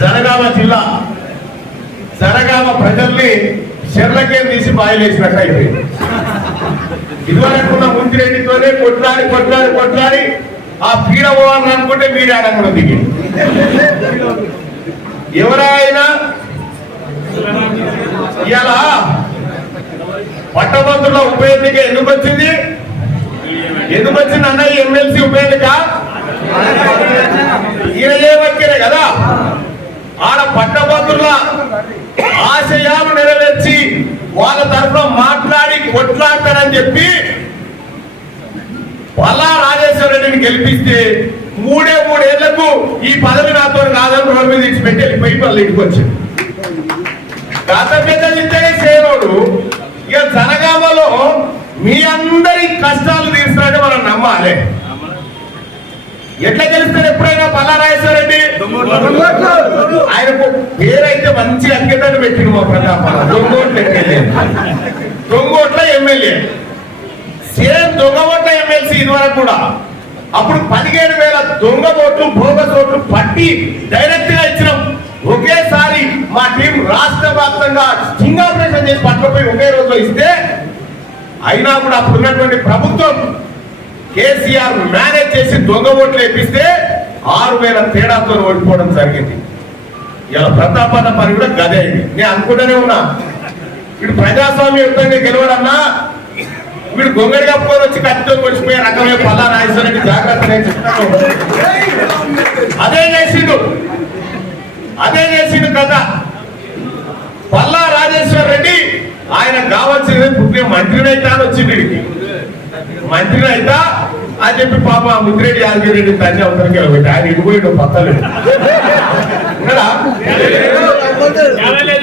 జనగామ జిల్లా జనగామ ప్రజల్ని చెర్లకే తీసి బాయలేసినట్టు అయిపోయింది. ఇదివరకున్న ముందిరెడ్డితోనే కొట్లాడి కొట్లాడి కొట్లాడి ఆ పీడ పోవాలని అనుకుంటే మీరు కూడా దిగి ఎవరైనా ఇలా పట్టభద్రుల ఉప ఎన్నిక ఎందుకు వచ్చింది? ఎందుకు వచ్చింది అన్నయ్య ఎమ్మెల్సీ ఉప ఎన్నిక? పట్టభద్రుల ఆశయాలు నెరవేర్చి వాళ్ళ తరఫున మాట్లాడి కొట్లాడతారని చెప్పి పల్లా రాజేశ్వర రెడ్డిని గెలిపిస్తే మూడే మూడేళ్ళకు ఈ పదవి నాతో కాదని రోడ్డు మీద ఇచ్చిపెట్టి వెళ్ళిపోయి వాళ్ళ ఇంటికి వచ్చింది గత పెద్దలు ఇద్దరే సేవడు ఇక జనగామలో మీ అందరి కష్టాలు తీరుస్తారంటే మనం నమ్మాలి. ఎట్లా గెలుస్తారు ఎప్పుడైనా పల్లా రాజేశ్వర రెడ్డి ఆయనకు పేరైతే మంచి అంకెతాన్ని పెట్టిండు మా ప్రతాప దొంగోట్లు ఎమ్మెల్యే. దొంగోట్ల ఎమ్మెల్యే. సేమ్ దొంగ ఓట్ల ఎమ్మెల్సీ ఇదివరకు కూడా. అప్పుడు పదిహేను వేల దొంగ ఓట్లు బోగస్ ఓట్లు పట్టి డైరెక్ట్గా ఇచ్చినాం. ఒకేసారి మా టీం రాష్ట్ర వ్యాప్తంగా స్టింగ్ ఆపరేషన్ చేసి పట్టుకుపోయి ఒకే రోజులో ఇస్తే అయినా కూడా అప్పుడు ఉన్నటువంటి ప్రభుత్వం కేసీఆర్ మేనేజ్ చేసి దొంగ ఓట్లు వేపిస్తే ఆరు వేల తేడాతో ఓడిపోవడం జరిగింది. ఇలా ప్రతాపన్న పని కూడా గదే నేను అనుకుంటూనే ఉన్నా. వీడు ప్రజాస్వామ్య యుద్ధంగా గెలవడన్నా వీడు గొంగడి కప్పుకొని వచ్చి కత్తితో కొడిచిపోయే రకమే పల్లా రాజేశ్వరరెడ్డి జాగ్రత్త నేను చెప్తాను అదే చేసిండు. అదే చేసిండు కథ. పల్లా రాజేశ్వర రెడ్డి ఆయన కావాల్సింది పుట్టిన మంత్రిని అయితే అని వచ్చింది మంత్రిని అయితే అని చెప్పి పాప ముద్రెడ్డి యాదగిరెడ్డి తల్లి అవతలకి వెళ్ళబెట్టి ఆయన ఇడిపోయాడు పక్కలు ఉన్నాడా?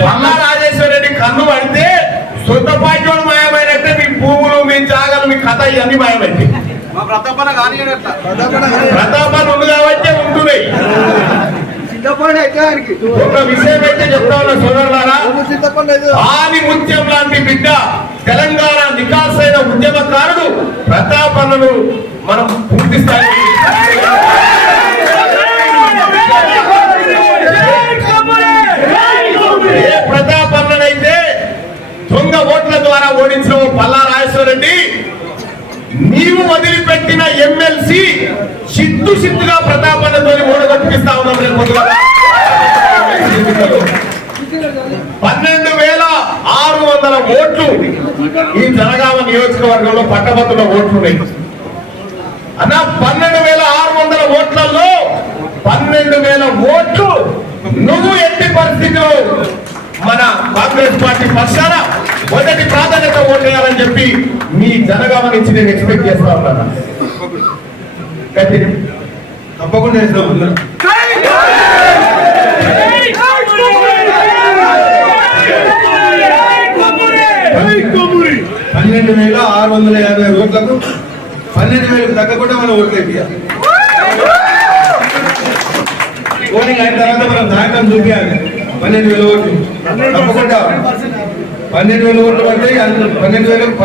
పల్లా రాజేశ్వర రెడ్డి కన్ను పడితే సొంత పార్టీ మాయమైనట్టే మీ భూములు మీ జాగాలు మీ కథ ఇవన్నీ మాయమైంది మా ప్రతాపన ఉంది కాబట్టి ఉంటున్నాయి. ఒక విషయం అయితే చెప్తా ఉన్నా సోదరులారా. ఆది ముత్యం లాంటి బిడ్డ తెలంగాణ నికాసైన ఉద్యమకారుడు ప్రతాపన్నను మనం పూర్తి స్థాయి ప్రతాపన్ననైతే దొంగ ఓట్ల ద్వారా ఓడించిన పల్లా రాజేశ్వరరెడ్డి నీవు వదిలిపెట్టిన ఎమ్మెల్సీ సిద్ధు సిద్ధుగా ప్రతాపన్నతో ఓడగొట్టిస్తా ఉన్నాం రేపు పన్నెండు వేల వందల ఓట్లు ఈ జనగామ నియోజకవర్గంలో పట్టభద్రుల ఓట్లు ఉన్నాయి అన్న పన్నెండు వేల ఆరు వందల ఓట్లలో పన్నెండు వేల ఓట్లు నువ్వు ఎట్టి పరిస్థితిలో మన కాంగ్రెస్ పార్టీ పక్షాన మొదటి ప్రాధాన్యత ఓటేయాలని చెప్పి మీ జనగామ నుంచి నేను ఎక్స్పెక్ట్ చేస్తా ఉన్నాను. తప్పకుండా చేస్తాం అందరం పన్నెండు వేల ఆరు వందల యాభై ఓట్లకు పన్నెండు వేలకు తగ్గకుండా మనం ఓట్లు వేయాలి ఓటింగ్ అయిన తర్వాత మనం దాఖలు చూపించాలి పన్నెండు వేల ఓట్లు. తప్పకుండా. పన్నెండు వేల ఓట్లు పడితే పన్నెండు వేలకు